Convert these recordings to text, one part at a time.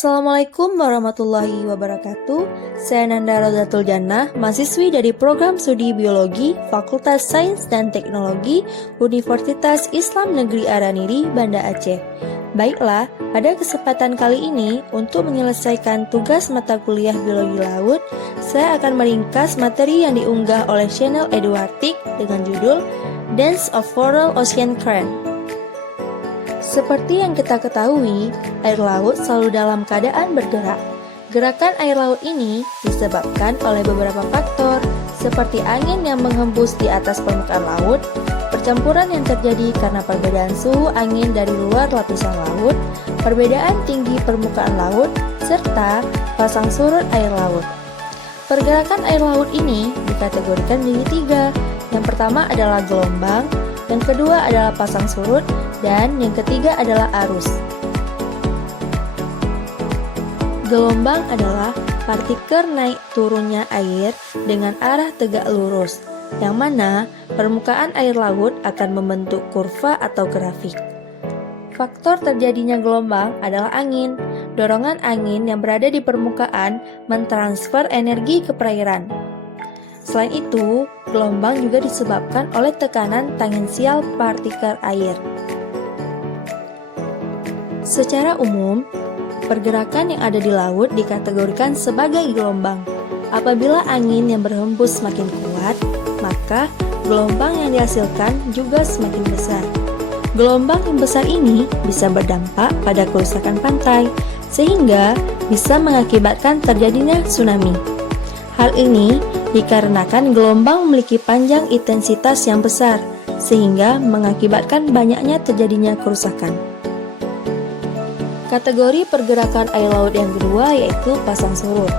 Assalamualaikum warahmatullahi wabarakatuh. Saya Nanda Rodatul Jannah, mahasiswi dari Program Studi Biologi Fakultas Sains dan Teknologi Universitas Islam Negeri Araniri, Banda Aceh. Baiklah, pada kesempatan kali ini untuk menyelesaikan tugas mata kuliah Biologi Laut, saya akan meringkas materi yang diunggah oleh channel Eduartik dengan judul Dance of Coral Ocean Current. Seperti yang kita ketahui, air laut selalu dalam keadaan bergerak. Gerakan air laut ini disebabkan oleh beberapa faktor, seperti angin yang menghembus di atas permukaan laut, percampuran yang terjadi karena perbedaan suhu angin dari luar lapisan laut, perbedaan tinggi permukaan laut, serta pasang surut air laut. Pergerakan air laut ini dikategorikan menjadi tiga. Yang pertama adalah gelombang, yang kedua adalah pasang surut, dan yang ketiga adalah arus. Gelombang adalah partikel naik turunnya air dengan arah tegak lurus, yang mana permukaan air laut akan membentuk kurva atau grafik. Faktor terjadinya gelombang adalah angin. Dorongan angin yang berada di permukaan mentransfer energi ke perairan. Selain itu, gelombang juga disebabkan oleh tekanan tangensial partikel air. Secara umum, pergerakan yang ada di laut dikategorikan sebagai gelombang. Apabila angin yang berhembus semakin kuat, maka gelombang yang dihasilkan juga semakin besar. Gelombang yang besar ini bisa berdampak pada kerusakan pantai, sehingga bisa mengakibatkan terjadinya tsunami. Hal ini dikarenakan gelombang memiliki panjang intensitas yang besar, sehingga mengakibatkan banyaknya terjadinya kerusakan. Kategori pergerakan air laut yang kedua yaitu pasang surut.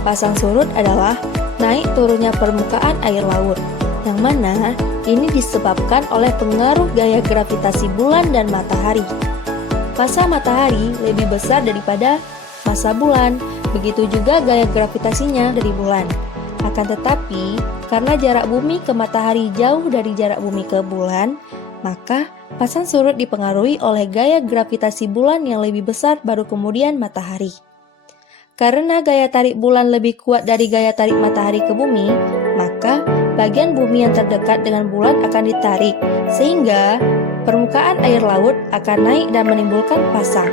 Pasang surut adalah naik turunnya permukaan air laut, yang mana ini disebabkan oleh pengaruh gaya gravitasi bulan dan matahari. Massa matahari lebih besar daripada massa bulan, begitu juga gaya gravitasinya dari bulan. Akan tetapi, karena jarak bumi ke matahari jauh dari jarak bumi ke bulan, maka pasang surut dipengaruhi oleh gaya gravitasi bulan yang lebih besar baru kemudian matahari. Karena gaya tarik bulan lebih kuat dari gaya tarik matahari ke bumi, maka bagian bumi yang terdekat dengan bulan akan ditarik, sehingga permukaan air laut akan naik dan menimbulkan pasang.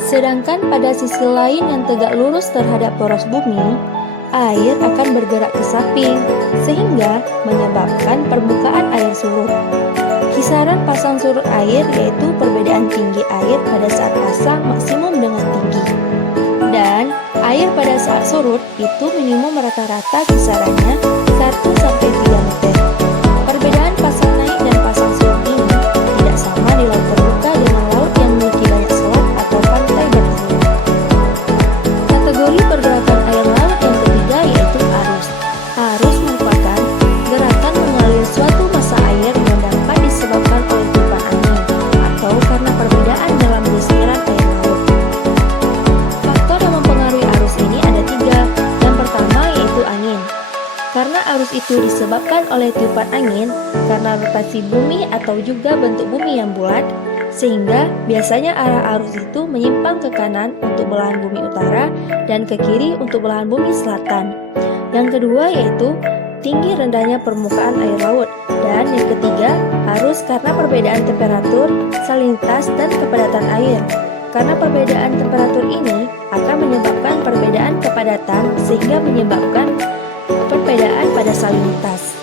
Sedangkan pada sisi lain yang tegak lurus terhadap poros bumi, air akan bergerak ke samping, sehingga menyebabkan permukaan air surut. Kisaran pasang surut air yaitu perbedaan tinggi air pada saat pasang maksimum dengan tinggi. Dan air pada saat surut itu minimum rata-rata kisarannya 1-3 meter. Perbedaan pasang naik dan pasang surut ini tidak sama di laut terbuka dengan laut yang memiliki banyak selat atau pantai berteluk. Kategori pergerakan air laut yang ketiga yaitu arus. Arus merupakan gerakan mengalir suatu massa air yang dapat disebabkan oleh tiupan angin atau karena perbedaan dalam desiran air laut. Faktor yang mempengaruhi arus ini ada tiga. Yang pertama yaitu angin. Karena arus itu disebabkan oleh tiupan angin, karena rotasi bumi atau juga bentuk bumi yang bulat, sehingga biasanya arah arus itu menyimpang ke kanan untuk belahan bumi utara dan ke kiri untuk belahan bumi selatan. Yang kedua yaitu tinggi rendahnya permukaan air laut. Dan yang ketiga, arus karena perbedaan temperatur, salinitas, dan kepadatan air. Karena perbedaan temperatur ini akan menyebabkan perbedaan kepadatan sehingga menyebabkan perbedaan pada salinitas.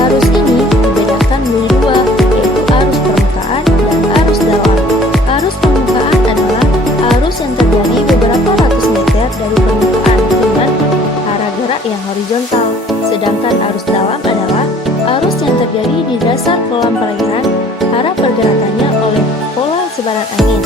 Arus ini dibedakan menjadi dua, yaitu arus permukaan dan arus dalam. Arus permukaan adalah arus yang terjadi beberapa ratus meter dari permukaan dengan arah gerak yang horizontal. Sedangkan arus dalam adalah arus yang terjadi di dasar kolam perairan, arah pergerakannya oleh pola sebaran angin.